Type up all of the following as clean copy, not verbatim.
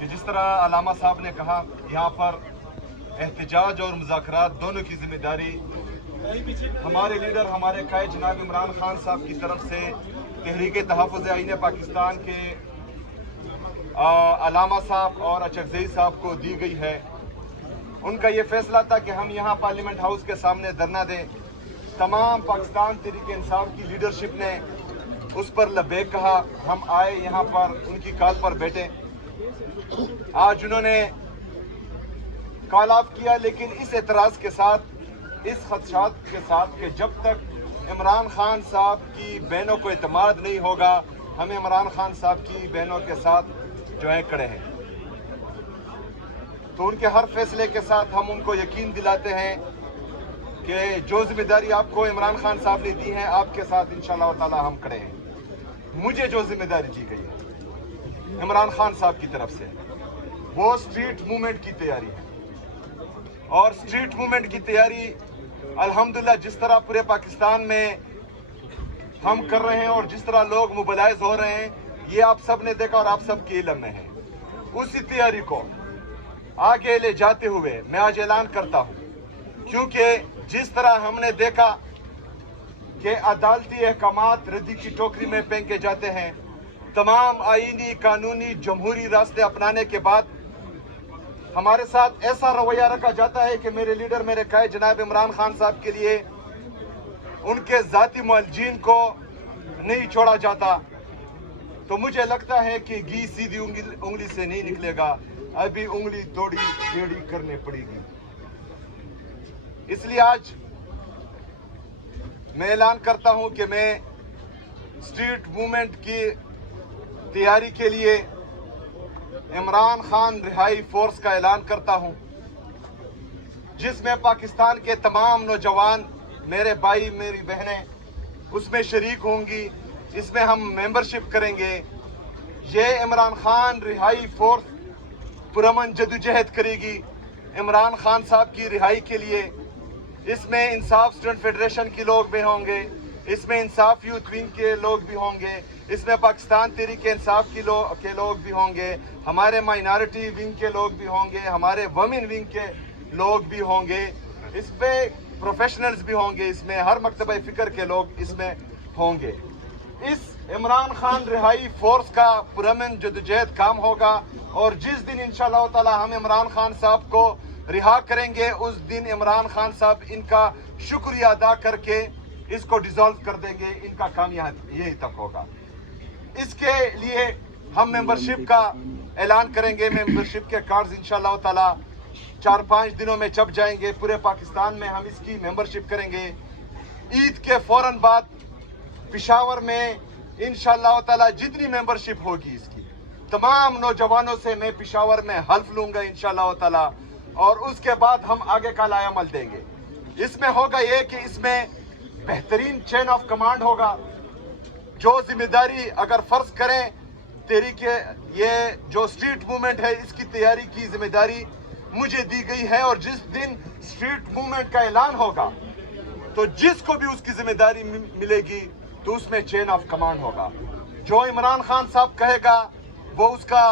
कि जिस तरह अलामा साहब ने कहा, यहाँ पर एहतजाज और मुज़ाकरात दोनों की जिम्मेदारी हमारे लीडर, हमारे कायद जनाब इमरान खान साहब की तरफ से तहरीक तहफ़्फ़ुज़ आईन पाकिस्तान के अलामा साहब और अचकज़ई साहब को दी गई है। उनका ये फैसला था कि हम यहाँ पार्लियामेंट हाउस के सामने धरना दें। तमाम पाकिस्तान तहरीक इंसाफ की लीडरशिप ने उस पर लबैक कहा, हम आए यहाँ पर, उनकी कॉल पर बैठे। आज उन्होंने कॉल ऑफ किया, लेकिन इस एतराज़ के साथ, इस खदशात के साथ कि जब तक इमरान खान साहब की बहनों को एतमाद नहीं होगा, हम इमरान खान साहब की बहनों के साथ जो है खड़े हैं। तो उनके हर फैसले के साथ हम उनको यकीन दिलाते हैं कि जो जिम्मेदारी आपको इमरान खान साहब ने दी है, आपके साथ इंशाअल्लाह ताला हम खड़े हैं। मुझे जो जिम्मेदारी दी गई है इमरान खान साहब की तरफ से, वो स्ट्रीट मूवमेंट की तैयारी है। और स्ट्रीट मूवमेंट की तैयारी अल्हम्दुलिल्लाह जिस तरह पूरे पाकिस्तान में हम कर रहे हैं और जिस तरह लोग मोबिलाइज हो रहे हैं, ये आप सब ने देखा और आप सब के इल्म में है। उसी तैयारी को आगे ले जाते हुए मैं आज ऐलान करता हूँ, क्योंकि जिस तरह हमने देखा कि अदालती अहकामात रद्दी की टोकरी में फेंके जाते हैं, तमाम आईनी, कानूनी, जमहूरी रास्ते अपनाने के बाद हमारे साथ ऐसा रवैया रखा जाता है कि मेरे लीडर, मेरे कायद जनाब इमरान खान साहब के लिए उनके ज़ाती मुअल्लिजीन को नहीं छोड़ा जाता। तो मुझे लगता है कि घी सीधी उंगली से नहीं निकलेगा, अभी उंगली थोड़ी टेढ़ी करनी पड़ेगी। इसलिए आज मैं ऐलान करता हूं कि मैं स्ट्रीट मूवमेंट की तैयारी के लिए इमरान खान रिहाई फोर्स का ऐलान करता हूं, जिसमें पाकिस्तान के तमाम नौजवान, मेरे भाई, मेरी बहनें उसमें शरीक होंगी। इसमें हम मेंबरशिप करेंगे। ये इमरान खान रिहाई फोर्स पुरअमन जदोजहद करेगी इमरान खान साहब की रिहाई के लिए। इसमें इंसाफ स्टूडेंट फेडरेशन के लोग भी होंगे, इसमें इंसाफ यूथ विंग के लोग भी होंगे, इसमें पाकिस्तान तहरीक इंसाफ के लोग भी होंगे, हमारे माइनॉरिटी विंग के लोग भी होंगे, हमारे वमेन विंग के लोग भी होंगे, इसमें प्रोफेशनल्स भी होंगे, इसमें हर मकतबा फ़िक्र के लोग इसमें होंगे। इस इमरान खान रिहाई फोर्स का पुरअमन जदोजहद काम होगा और जिस दिन इंशाअल्लाह ताला हम इमरान खान साहब को रिहा करेंगे, उस दिन इमरान खान साहब इनका शुक्रिया अदा करके इसको डिसॉल्व कर देंगे। इनका काम यही तक होगा। इसके लिए हम मेंबरशिप का ऐलान करेंगे। मेंबरशिप के कार्ड्स इंशाअल्लाह ताला 4-5 दिनों में छप जाएंगे। पूरे पाकिस्तान में हम इसकी मेंबरशिप करेंगे। ईद के फौरन बाद पेशावर में इंशाअल्लाह ताला जितनी मेंबरशिप होगी इसकी, तमाम नौजवानों से मैं पेशावर में हल्फ लूंगा इंशाअल्लाह ताला, और उसके बाद हम आगे का लायामल देंगे। इसमें होगा ये कि इसमें बेहतरीन चेन ऑफ कमांड होगा। जो जिम्मेदारी अगर फर्ज करें तहरीके, ये जो स्ट्रीट मूवमेंट है इसकी तैयारी की जिम्मेदारी मुझे दी गई है, और जिस दिन स्ट्रीट मूवमेंट का ऐलान होगा तो जिसको भी उसकी जिम्मेदारी मिलेगी तो उसमें चेन ऑफ कमांड होगा। जो इमरान खान साहब कहेगा वो उसका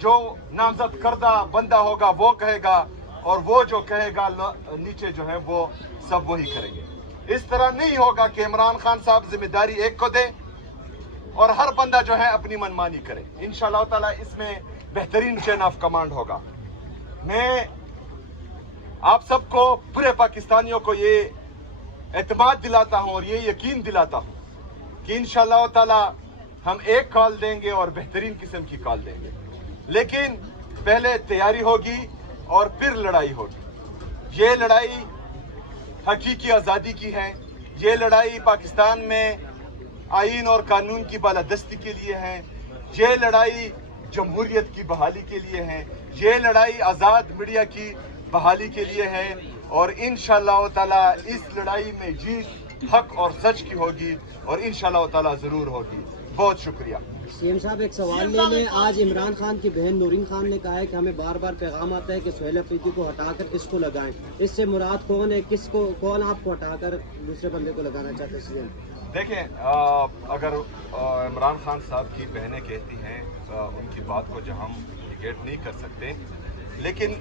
जो नामजद करदा बंदा होगा वो कहेगा, और वो जो कहेगा नीचे जो है वो सब वही करेंगे। इस तरह नहीं होगा कि इमरान खान साहब जिम्मेदारी एक को दे और हर बंदा जो है अपनी मनमानी करे। इंशाअल्लाह ताला इसमें बेहतरीन चेन ऑफ कमांड होगा। मैं आप सबको, पूरे पाकिस्तानियों को ये एतमाद दिलाता हूँ और ये यकीन दिलाता हूँ कि इंशाअल्लाह ताला हम एक कॉल देंगे और बेहतरीन किस्म की कॉल देंगे। लेकिन पहले तैयारी होगी और फिर लड़ाई होगी। ये लड़ाई हकीकी आज़ादी की है। ये लड़ाई पाकिस्तान में आईन और कानून की बालादस्ती के लिए है। ये लड़ाई जमहूरियत की बहाली के लिए है। ये लड़ाई आज़ाद मीडिया की बहाली के लिए है। और इंशाअल्लाह ताला इस लड़ाई में जीत हक और सच की होगी, और इंशाअल्लाह ताला ज़रूर होगी। बहुत शुक्रिया। सीएम साहब, एक सवाल में आज इमरान खान की बहन नूरीन खान ने कहा है कि हमें बार बार पैगाम आता है कि सुहेल अफरीदी को हटाकर इसको लगाएं। इससे मुराद कौन है? किसको, कौन आपको हटाकर दूसरे बंदे को लगाना चाहते हैं सीएम? देखें, अगर इमरान खान साहब की बहनें कहती हैं, उनकी बात को जब हम एप्रिशिएट नहीं कर सकते, लेकिन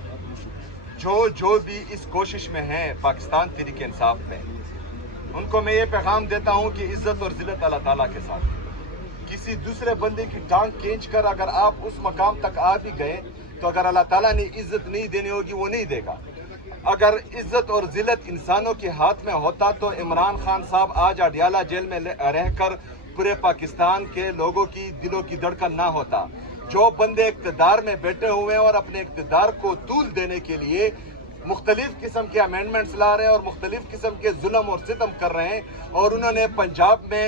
जो भी इस कोशिश में हैं पाकिस्तान तहरीक इंसाफ में, उनको मैं ये पैगाम देता हूँ कि इज़्ज़त और ज़िल्लत अल्लाह ताला के साथ। किसी दूसरे बंदे की टांग खींच कर अगर आप उस मकाम तक आ भी गए तो अगर अल्लाह ताला ने इज़्ज़त नहीं देनी होगी वो नहीं देगा। अगर इज़्ज़त और ज़िल्लत इंसानों के हाथ में होता तो इमरान खान साहब आज अडियाला जेल में रहकर पूरे पाकिस्तान के लोगों की दिलों की धड़कन ना होता। जो बंदे इक़्तिदार में बैठे हुए हैं और अपने इक़्तिदार को तूल देने के लिए मुख्तलिफ किस्म के अमेंडमेंट्स ला रहे हैं और मुख्तलिफ किस्म के जुल्म और सितम कर रहे हैं, और उन्होंने पंजाब में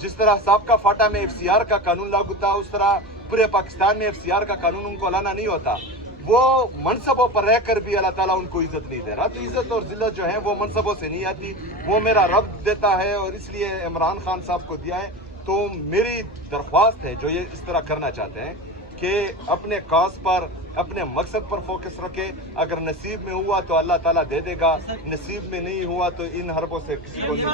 जिस तरह साबका फाटा में FCR का कानून लागू था उस तरह पूरे पाकिस्तान में FCR का कानून उनको लाना नहीं होता। वो मनसबों पर रहकर भी अल्लाह ताला उनको इज़्ज़त नहीं दे रहा। तो इज़्ज़त और ज़िल्लत जो है वो मनसबों से नहीं आती, वो मेरा रब देता है और इसलिए इमरान खान साहब को दिया है। तो मेरी दरख्वास्त है जो ये इस तरह करना चाहते हैं कि अपने काज पर, अपने मकसद पर फोकस रखे। अगर नसीब में हुआ तो अल्लाह ताला दे देगा, नसीब में नहीं हुआ तो इन हरबों से किसी को नहीं।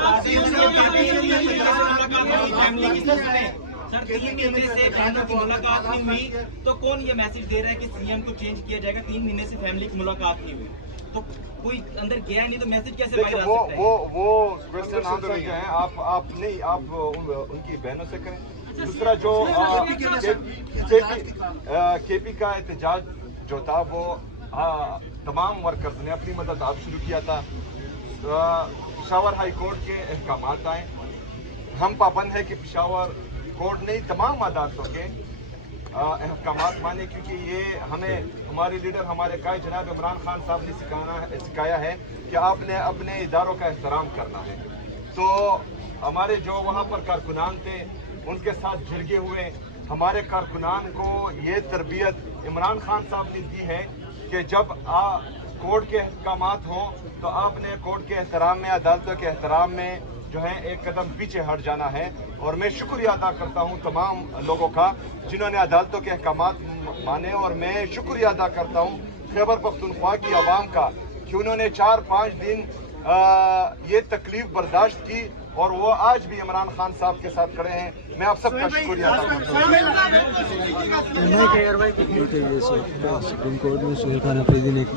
सर 3 महीने से बहनों की मुलाकात नहीं हुई, तो कौन ये मैसेज दे रहा है कि सीएम को चेंज किया जाएगा? 3 महीने से फैमिली की मुलाकात नहीं हुई तो कोई अंदर गया नहीं, तो मैसेज कैसे बाहर आ सकता है? वो क्वेश्चन आंसर जो है आप नहीं, आप उनकी बहनों से करें। दूसरा जो केपी का एहतजाज जो था वो तमाम वर्कर्स ने अपनी मदद आप शुरू किया था। पिशावर हाई कोर्ट के अहकामात आए, हम पाबंद है कि पिशावर कोर्ट नहीं तमाम अदालतों के अहकामात माने, क्योंकि ये हमें हमारे लीडर, हमारे कायद जनाब इमरान खान साहब ने सिखाया है कि आपने अपने इदारों का एहतराम करना है। तो हमारे जो वहाँ पर कारकुनान थे उनके साथ झिड़के हुए हमारे कारकुनान को ये तरबियत इमरान खान साहब ने दी है कि जब कोर्ट के अहकामात हों तो आपने कोर्ट के एहतराम में, अदालतों के एहतराम में जो है एक कदम पीछे हट जाना है। और मैं शुक्रिया अदा करता हूँ तमाम लोगों का जिन्होंने अदालतों के अहकामात माने, और मैं शुक्रिया अदा करता हूँ खैबर पख्तूनख्वा की आवाम का कि उन्होंने 4-5 दिन ये तकलीफ बर्दाश्त की और वो आज भी इमरान खान साहब के साथ खड़े हैं। मैं आप सबका शुक्रिया अदा करता हूँ। सुप्रीम कोर्ट में सुहेल खान अफरीदी ने एक